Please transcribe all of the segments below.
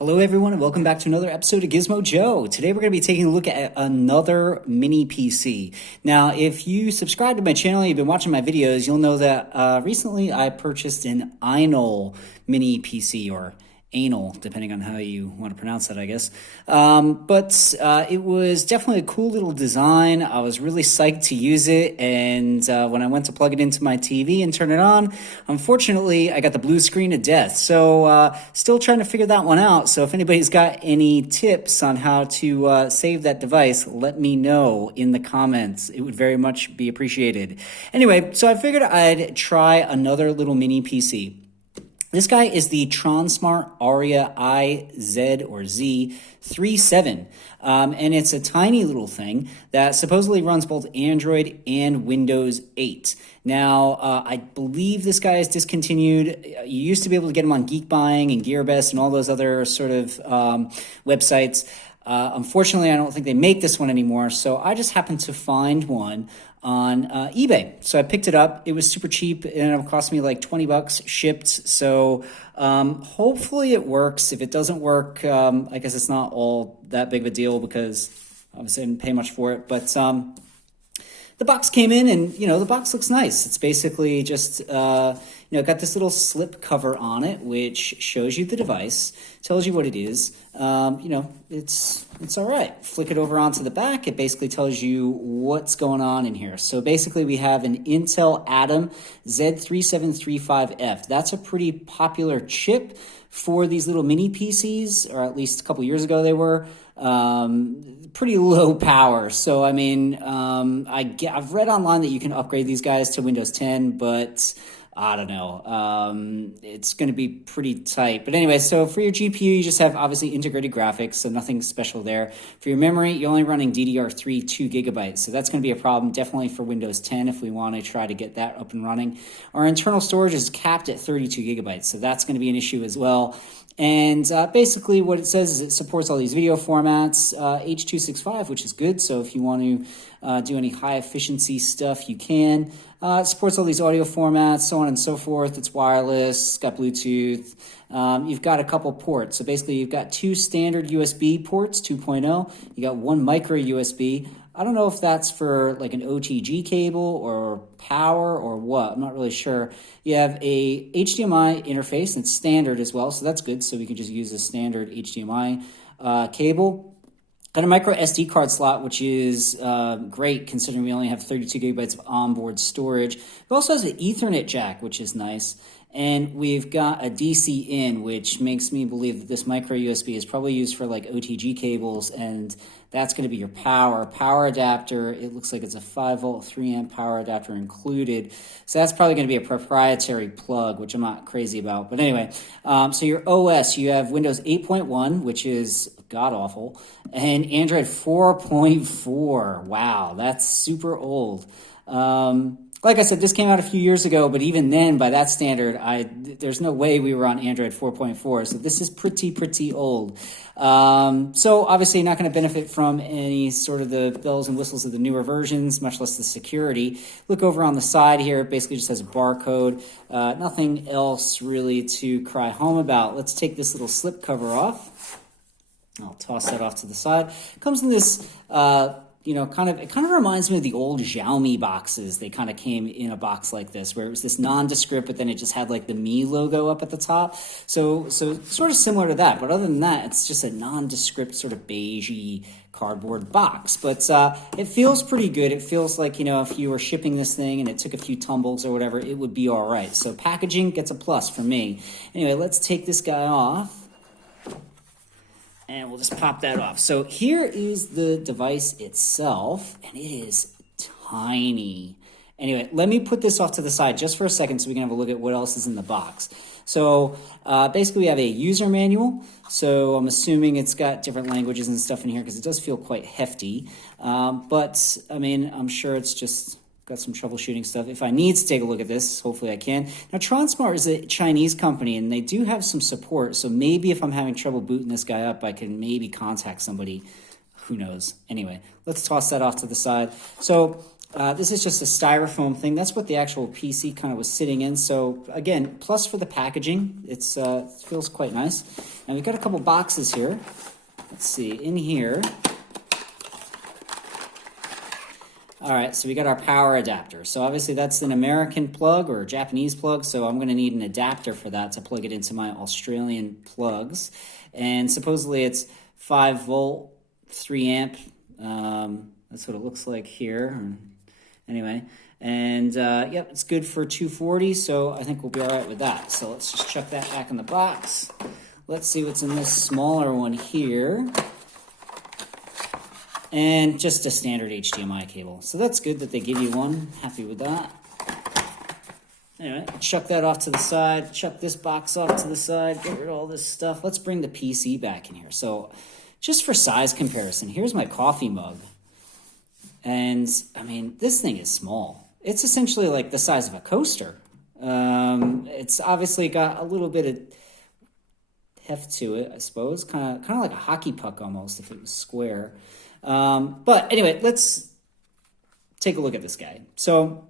Hello everyone and welcome back to another episode of Gizmo Joe. Today we're going to be taking a look at another mini PC. Now if you subscribe to my channel and you've been watching my videos, you'll know that recently I purchased an Einol mini PC, or anal, depending on how you want to pronounce that, I guess. But it was definitely a cool little design. I was really psyched to use it, and when I went to plug it into my TV and turn it on, unfortunately, I got the blue screen of death. So still trying to figure that one out. So if anybody's got any tips on how to save that device, let me know in the comments. It would very much be appreciated. Anyway, so I figured I'd try another little mini PC. This guy is the Tronsmart ARA IZ37, and it's a tiny little thing that supposedly runs both Android and Windows 8. Now, I believe this guy is discontinued. You used to be able to get him on Geek Buying and GearBest and all those other sort of websites. Unfortunately, I don't think they make this one anymore, so I just happened to find one on eBay. So I picked it up. It was super cheap, and it cost me like 20 bucks shipped. So hopefully it works. If it doesn't work, I guess it's not all that big of a deal because obviously I didn't pay much for it. But the box came in, and the box looks nice. It's basically just got this little slip cover on it, which shows you the device, tells you what it is. It's all right. Flick it over onto the back. It basically tells you what's going on in here. So basically we have an Intel Atom Z3735F. That's a pretty popular chip for these little mini PCs, or at least a couple years ago they were. Pretty low power. So, I mean, I've read online that you can upgrade these guys to Windows 10, but I don't know. It's going to be pretty tight. But anyway, so for your GPU, you just have obviously integrated graphics, so nothing special there. For your memory, you're only running DDR3 2 gigabytes. So that's going to be a problem definitely for Windows 10 if we want to try to get that up and running. Our internal storage is capped at 32 gigabytes. So that's going to be an issue as well. And basically what it says is it supports all these video formats, H.265, which is good. So if you want to do any high efficiency stuff, you can. It supports all these audio formats, so on and so forth. It's wireless, it's got Bluetooth. You've got a couple ports. So basically you've got two standard USB ports, 2.0. You got one micro USB. I don't know if that's for like an OTG cable or power or what. I'm not really sure. You have a HDMI interface, and it's standard as well, so that's good. So we can just use a standard HDMI cable. Got a micro SD card slot, which is great considering we only have 32 gigabytes of onboard storage. It also has an Ethernet jack, which is nice. And we've got a DC in, which makes me believe that this micro USB is probably used for like OTG cables, and that's going to be your power adapter. It looks like it's a 5-volt, 3-amp power adapter included. So that's probably going to be a proprietary plug, which I'm not crazy about. But anyway, so your OS, you have Windows 8.1, which is god-awful, and Android 4.4. Wow, that's super old. Like I said, this came out a few years ago, but even then, by that standard, there's no way we were on Android 4.4. So this is pretty old. So obviously not going to benefit from any sort of the bells and whistles of the newer versions, much less the security. Look over on the side here. It basically just has a barcode. Nothing else really to cry home about. Let's take this little slip cover off. I'll toss that off to the side. It comes in this it kind of reminds me of the old Xiaomi boxes. They kind of came in a box like this, where it was this nondescript, but then it just had like the Mi logo up at the top. So sort of similar to that, but other than that, it's just a nondescript sort of beigey cardboard box. But it feels pretty good. It feels like, if you were shipping this thing and it took a few tumbles or whatever, it would be all right. So packaging gets a plus for me. Anyway, let's take this guy off. And we'll just pop that off. So here is the device itself, and it is tiny. Anyway, let me put this off to the side just for a second so we can have a look at what else is in the box. So basically we have a user manual. So I'm assuming it's got different languages and stuff in here because it does feel quite hefty. But I mean, I'm sure it's just got some troubleshooting stuff. If I need to take a look at this, hopefully I can. Now, Tronsmart is a Chinese company, and they do have some support. So maybe if I'm having trouble booting this guy up, I can maybe contact somebody. Who knows? Anyway, let's toss that off to the side. So This is just a styrofoam thing. That's what the actual PC kind of was sitting in. So again, plus for the packaging, it feels quite nice. Now we've got a couple boxes here. Let's see, in here. All right, so we got our power adapter. So obviously that's an American plug or a Japanese plug, so I'm going to need an adapter for that to plug it into my Australian plugs. And supposedly it's 5 volt, 3 amp. That's what it looks like here. Anyway, and yep, it's good for 240, so I think we'll be all right with that. So let's just chuck that back in the box. Let's see what's in this smaller one here. And just a standard HDMI cable. So that's good that they give you one. Happy with that. Anyway, chuck that off to the side. Chuck this box off to the side. Get rid of all this stuff. Let's bring the PC back in here. So just for size comparison, here's my coffee mug. And, I mean, this thing is small. It's essentially like the size of a coaster. It's obviously got a little bit of heft to it, I suppose. Kind of like a hockey puck almost if it was square. But anyway, let's take a look at this guy. So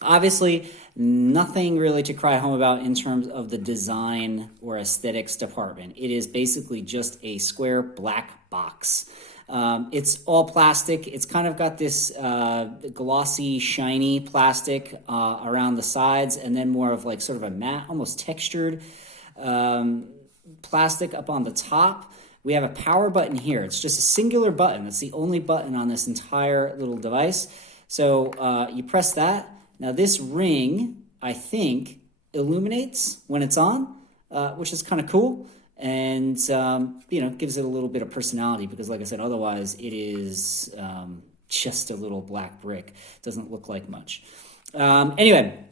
obviously nothing really to cry home about in terms of the design or aesthetics department. It is basically just a square black box. It's all plastic. It's kind of got this glossy, shiny plastic around the sides, and then more of like sort of a matte, almost textured plastic up on the top. We have a power button here. It's just a singular button. It's the only button on this entire little device. So you press that. Now this ring, I think, illuminates when it's on, which is kind of cool. And, you know, gives it a little bit of personality because, like I said, otherwise it is just a little black brick. Doesn't look like much. Anyway,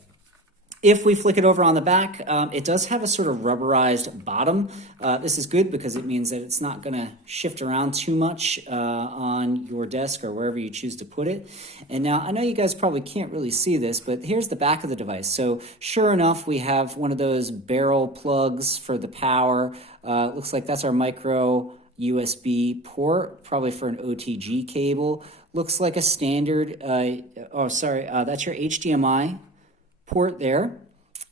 if we flick it over on the back, it does have a sort of rubberized bottom. This is good because it means that it's not going to shift around too much on your desk or wherever you choose to put it. And now I know you guys probably can't really see this, but here's the back of the device. So sure enough, we have one of those barrel plugs for the power. Looks like that's our micro USB port, probably for an OTG cable. Looks like a standard, that's your HDMI port there,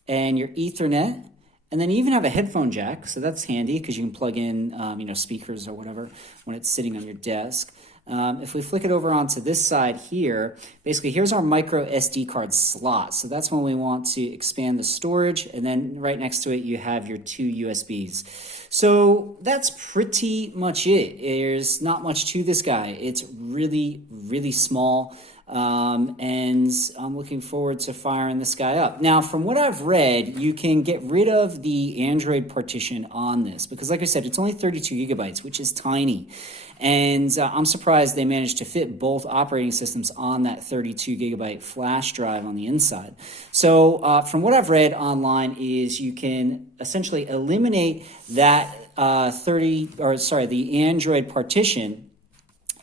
and your Ethernet, and then you even have a headphone jack, so that's handy because you can plug in you know, speakers or whatever when it's sitting on your desk. If we flick it over onto this side here, basically here's our micro SD card slot. So that's when we want to expand the storage, and then right next to it you have your 2 USBs. So that's pretty much it. There's not much to this guy. It's really, really small. And I'm looking forward to firing this guy up. Now, from what I've read, you can get rid of the Android partition on this because, like I said, it's only 32 gigabytes, which is tiny. And I'm surprised they managed to fit both operating systems on that 32 gigabyte flash drive on the inside. So from what I've read online is you can essentially eliminate that the Android partition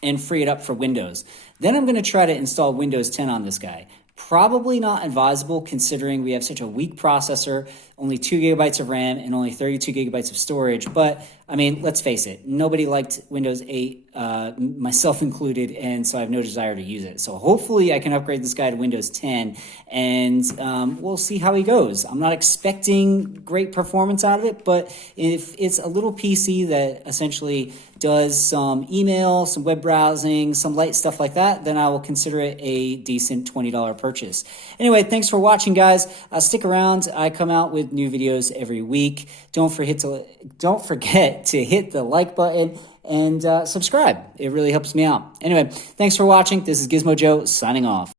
and free it up for Windows. Then I'm going to try to install Windows 10 on this guy. Probably not advisable considering we have such a weak processor, only 2 gigabytes of RAM and only 32 gigabytes of storage. But I mean, let's face it, nobody liked Windows 8, myself included, and so I have no desire to use it. So hopefully I can upgrade this guy to Windows 10, and we'll see how he goes. I'm not expecting great performance out of it, but if it's a little PC that essentially does some email, some web browsing, some light stuff like that, then I will consider it a decent $20 purchase. Anyway, thanks for watching, guys. Stick around. I come out with new videos every week. Don't forget to hit the like button and subscribe. It really helps me out. Anyway, thanks for watching. This is Gizmo Joe signing off.